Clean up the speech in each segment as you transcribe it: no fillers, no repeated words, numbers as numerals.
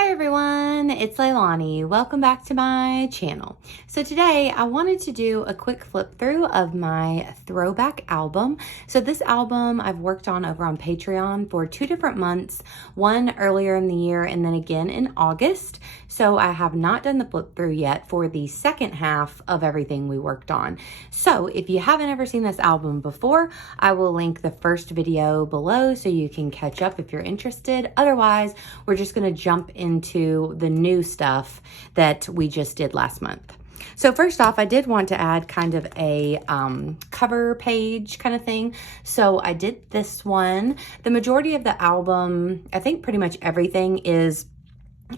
Hi everyone, it's Leilani. Welcome back to my channel. So today I wanted to do a quick flip through of my throwback album. So this album I've worked on over on Patreon for 2 different months, one earlier in the year and then again in August. So I have not done the flip through yet for the second half of everything we worked on. So if you haven't ever seen this album before, I will link the first video below so you can catch up if you're interested. Otherwise, we're just going to jump into the new stuff that we just did last month. So first off, I did want to add kind of a cover page kind of thing. So I did this one. The majority of the album, I think pretty much everything is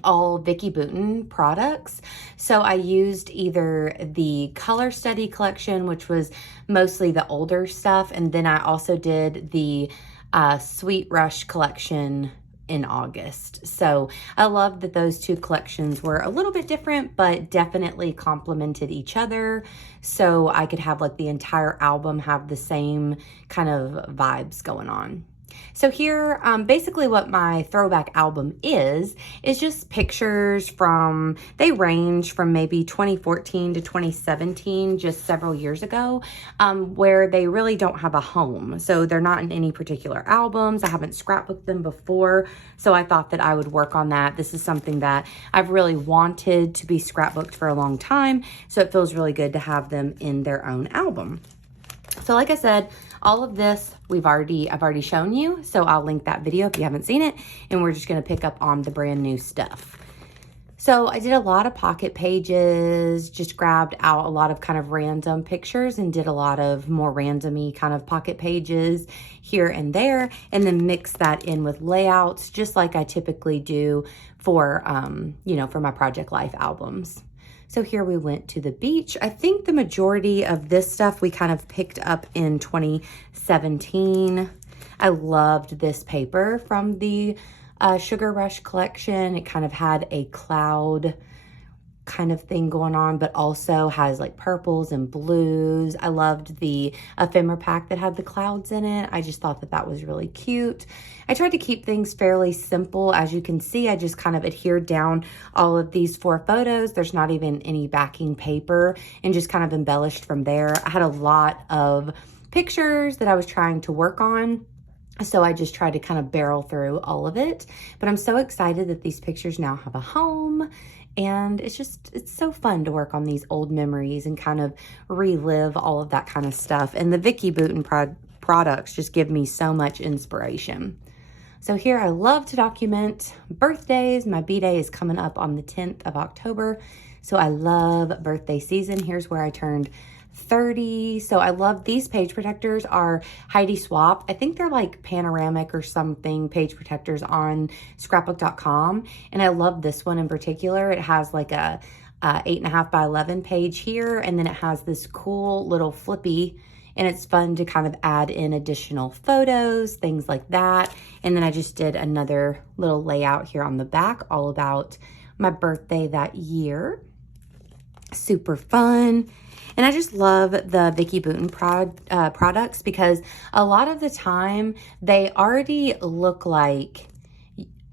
all Vicki Boutin products. So I used either the Color Study collection, which was mostly the older stuff, and then I also did the Sweet Rush collection in August. So I love that those two collections were a little bit different, but definitely complemented each other. So I could have like the entire album have the same kind of vibes going on. So here, basically what my throwback album is just pictures from, they range from maybe 2014 to 2017, just several years ago, where they really don't have a home. So they're not in any particular albums. I haven't scrapbooked them before, so I thought that I would work on that. This is something that I've really wanted to be scrapbooked for a long time, so it feels really good to have them in their own album. So like I said, all of this I've already shown you, so I'll link that video if you haven't seen it, and we're just gonna pick up on the brand new stuff. So I did a lot of pocket pages, just grabbed out a lot of kind of random pictures and did a lot of more randomy kind of pocket pages here and there, and then mixed that in with layouts, just like I typically do for, for my Project Life albums. So here we went to the beach. I think the majority of this stuff we kind of picked up in 2017. I loved this paper from the Sugar Rush collection. It kind of had a cloud kind of thing going on, but also has like purples and blues. I loved the ephemera pack that had the clouds in it. I just thought that that was really cute. I tried to keep things fairly simple. As you can see, I just kind of adhered down all of these 4 photos. There's not even any backing paper, and just kind of embellished from there. I had a lot of pictures that I was trying to work on, so I just tried to kind of barrel through all of it. But I'm so excited that these pictures now have a home. And it's so fun to work on these old memories and kind of relive all of that kind of stuff. And the Vicki Boutin products just give me so much inspiration. So here I love to document birthdays. My B-Day is coming up on the 10th of October. So I love birthday season. Here's where I turned 30. So I love these page protectors are Heidi Swap. I think they're like panoramic or something page protectors on scrapbook.com. And I love this one in particular. It has like a 8.5 by 11 page here. And then it has this cool little flippy, and it's fun to kind of add in additional photos, things like that. And then I just did another little layout here on the back, all about my birthday that year. Super fun. And I just love the Vicki Boutin products because a lot of the time they already look like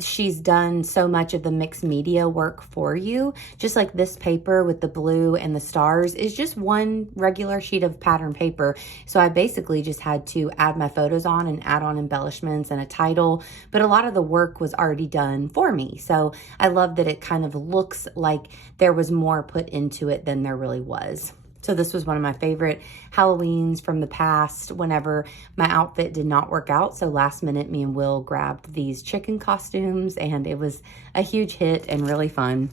she's done so much of the mixed media work for you. Just like this paper with the blue and the stars is just one regular sheet of pattern paper. So I basically just had to add my photos on and add on embellishments and a title, but a lot of the work was already done for me. So I love that it kind of looks like there was more put into it than there really was. So this was one of my favorite Halloweens from the past whenever my outfit did not work out. So last minute, me and Will grabbed these chicken costumes, and it was a huge hit and really fun.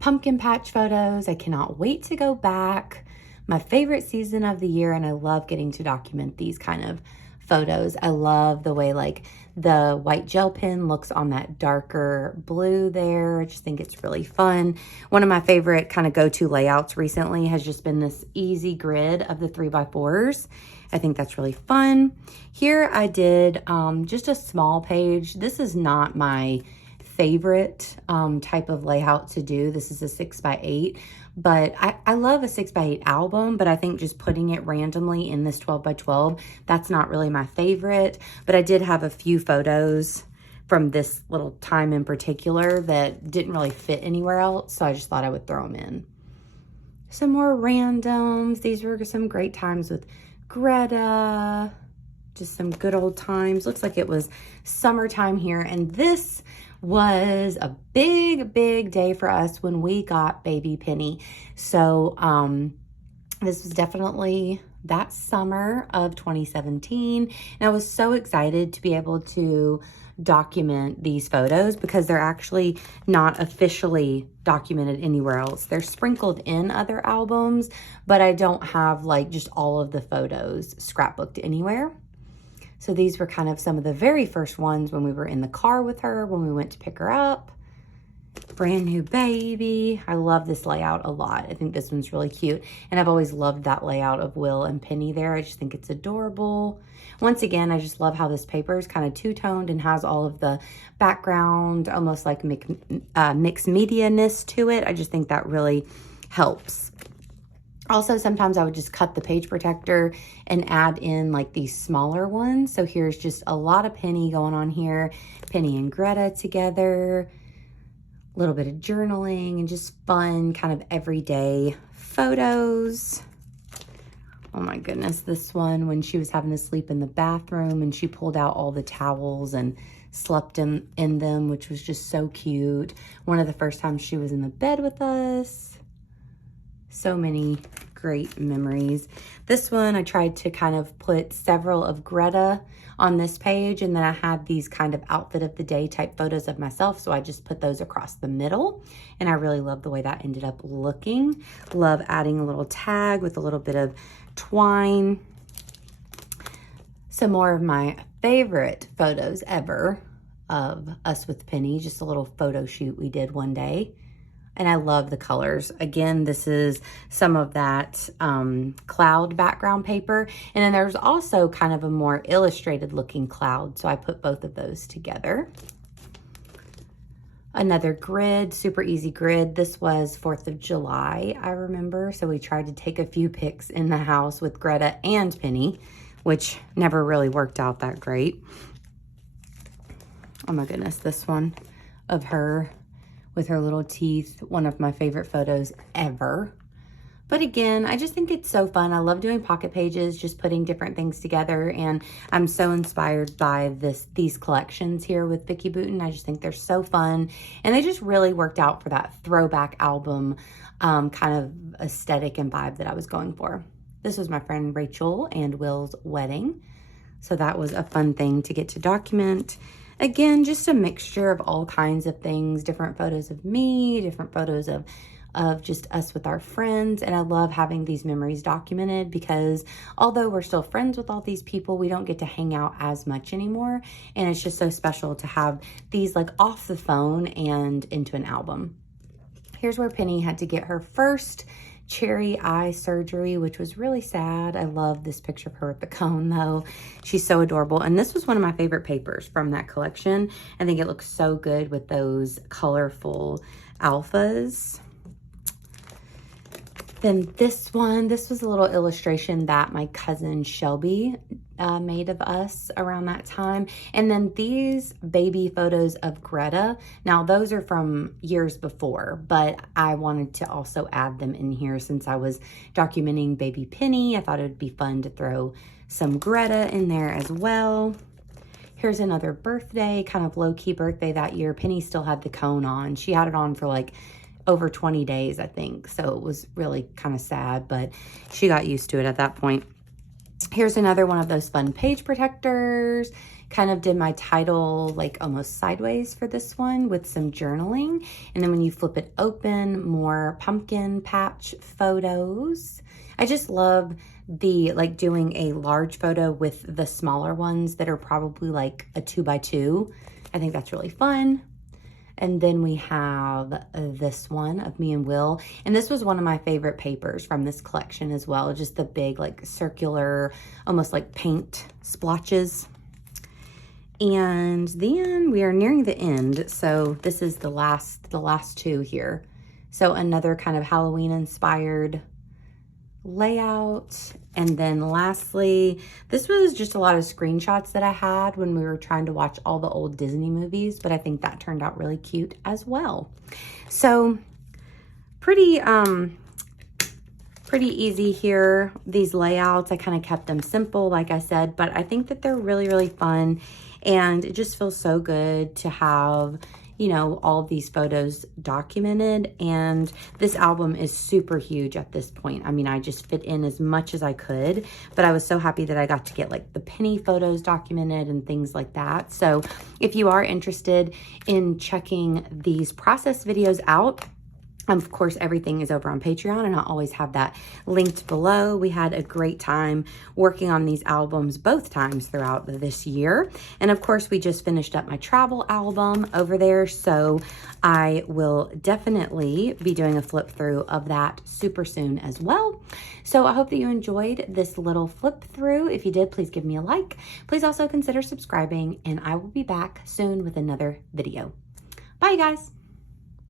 Pumpkin patch photos. I cannot wait to go back. My favorite season of the year, and I love getting to document these kind of photos. I love the way like the white gel pen looks on that darker blue there. I just think it's really fun. One of my favorite kind of go-to layouts recently has just been this easy grid of the 3x4s. I think that's really fun. Here I did just a small page. This is not my favorite type of layout to do. This is a 6x8, but I love a 6x8 album, but I think just putting it randomly in this 12x12, that's not really my favorite. But I did have a few photos from this little time in particular that didn't really fit anywhere else. So I just thought I would throw them in. Some more randoms. These were some great times with Greta. Just some good old times. Looks like it was summertime here. And this was a big, big day for us when we got baby Penny. So this was definitely that summer of 2017. And I was so excited to be able to document these photos because they're actually not officially documented anywhere else. They're sprinkled in other albums, but I don't have like just all of the photos scrapbooked anywhere. So these were kind of some of the very first ones when we were in the car with her, when we went to pick her up. Brand new baby. I love this layout a lot. I think this one's really cute. And I've always loved that layout of Will and Penny there. I just think it's adorable. Once again, I just love how this paper is kind of two-toned and has all of the background, almost like mixed media-ness to it. I just think that really helps. Also, sometimes I would just cut the page protector and add in like these smaller ones. So here's just a lot of Penny going on here. Penny and Greta together. A little bit of journaling and just fun kind of everyday photos. Oh my goodness, this one when she was having to sleep in the bathroom and she pulled out all the towels and slept in them, which was just so cute. One of the first times she was in the bed with us. So many great memories. This one I tried to kind of put several of Greta on this page, and then I had these kind of outfit of the day type photos of myself, so I just put those across the middle, and I really love the way that ended up looking. Love adding a little tag with a little bit of twine. Some more of my favorite photos ever of us with Penny, just a little photo shoot we did one day. And I love the colors. Again, this is some of that cloud background paper. And then there's also kind of a more illustrated looking cloud. So I put both of those together. Another grid, super easy grid. This was 4th of July, I remember. So we tried to take a few pics in the house with Greta and Penny, which never really worked out that great. Oh my goodness, this one of her with her little teeth, one of my favorite photos ever. But again, I just think it's so fun. I love doing pocket pages, just putting different things together, and I'm so inspired by these collections here with Vicki Boutin. I just think they're so fun, and they just really worked out for that throwback album kind of aesthetic and vibe that I was going for. This was my friend Rachel and Will's wedding, so that was a fun thing to get to document. Again, just a mixture of all kinds of things, different photos of me, different photos of just us with our friends. And I love having these memories documented because although we're still friends with all these people, we don't get to hang out as much anymore. And it's just so special to have these like off the phone and into an album. Here's where Penny had to get her first cherry eye surgery, which was really sad. I love this picture of her with the cone though. She's so adorable. And this was one of my favorite papers from that collection. I think it looks so good with those colorful alphas. Then this one, this was a little illustration that my cousin Shelby made of us around that time. And then these baby photos of Greta. Now those are from years before, but I wanted to also add them in here since I was documenting baby Penny. I thought it would be fun to throw some Greta in there as well. Here's another birthday, kind of low-key birthday that year. Penny still had the cone on. She had it on for like over 20 days, I think. So it was really kind of sad, but she got used to it at that point. Here's another one of those fun page protectors. Kind of did my title like almost sideways for this one with some journaling. And then when you flip it open, more pumpkin patch photos. I just love the like doing a large photo with the smaller ones that are probably like a 2x2. I think that's really fun. And then we have this one of me and Will. And this was one of my favorite papers from this collection as well. Just the big like circular, almost like paint splotches. And then we are nearing the end. So this is the last two here. So another kind of Halloween inspired layout. And then lastly, this was just a lot of screenshots that I had when we were trying to watch all the old Disney movies, but I think that turned out really cute as well. So pretty easy here. These layouts, I kind of kept them simple, like I said, but I think that they're really, really fun. And it just feels so good to have, you know, all of these photos documented. And this album is super huge at this point. I mean, I just fit in as much as I could, but I was so happy that I got to get like the penny photos documented and things like that. So if you are interested in checking these process videos out, of course, everything is over on Patreon, and I'll always have that linked below. We had a great time working on these albums both times throughout this year. And of course, we just finished up my travel album over there, so I will definitely be doing a flip through of that super soon as well. So I hope that you enjoyed this little flip through. If you did, please give me a like. Please also consider subscribing, and I will be back soon with another video. Bye, you guys.